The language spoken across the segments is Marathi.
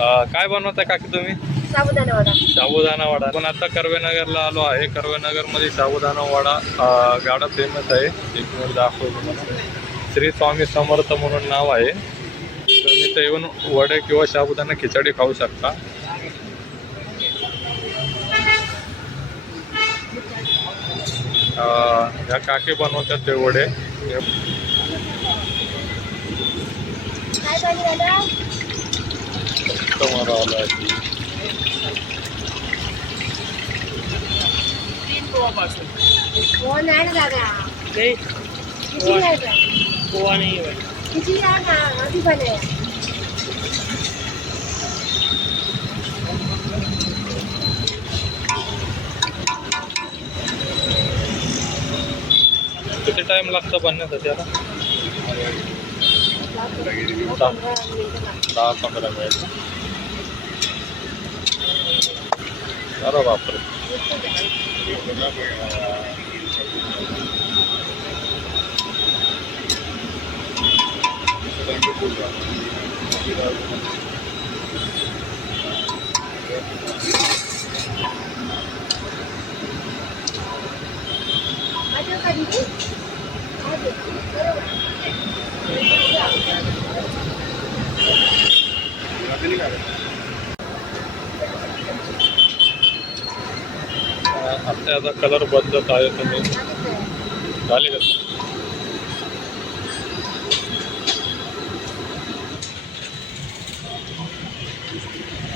काय बनवताय काकी तुम्ही? साबुदाणा वडा. साबुदाणा वडा. पण आता कर्वेनगरला आलो आहे. कर्वेनगर मध्ये साबुदाणा वडा गाडा फेमस आहे. एक मिनिट दाखवतो तुम्हाला. श्री स्वामी समर्थ म्हणून नाव आहे. तुम्ही इथे येऊन वडे किंवा साबुदाणा खिचडी खाऊ शकता. ह्या काकी बनवतात ते वडे. कस्टमर आला आहे. वो नाही ना दादा. नहीं खिचडी आहे का? गोवा नहीं है भाई। खिचडी आहे ना, अभी बने. किती टाइम लागतो बनण्यासाठी आता? 10-15 मिनिट. अरे बापरे. आजो का दीदी? आजो. आता याचा कलर बदलत आहे. तुम्ही झाले का?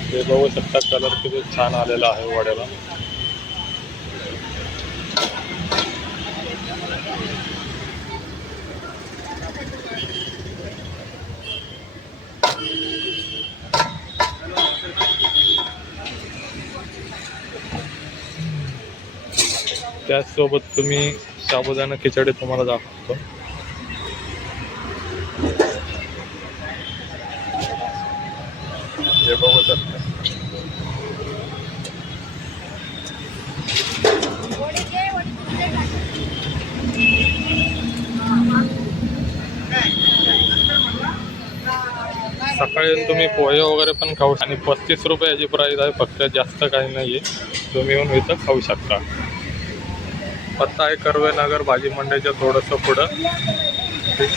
हे बघू शकता कलर किती छान आलेला आहे वड्याला. त्याचसोबत तुम्ही साबुदाणा खिचडी तुम्हाला दाखवतो. हे बघू शकता. सकाळी तुम्ही पोहे वगैरे पण खाऊ. आणि 35 रुपयाची प्राईस आहे फक्त, जास्त काही नाही आहे. तुम्ही येऊन इथं खाऊ शकता. पत्ता आहे कर्वेनगर भाजी मंडईच्या थोडंसं पुढं. ठीक.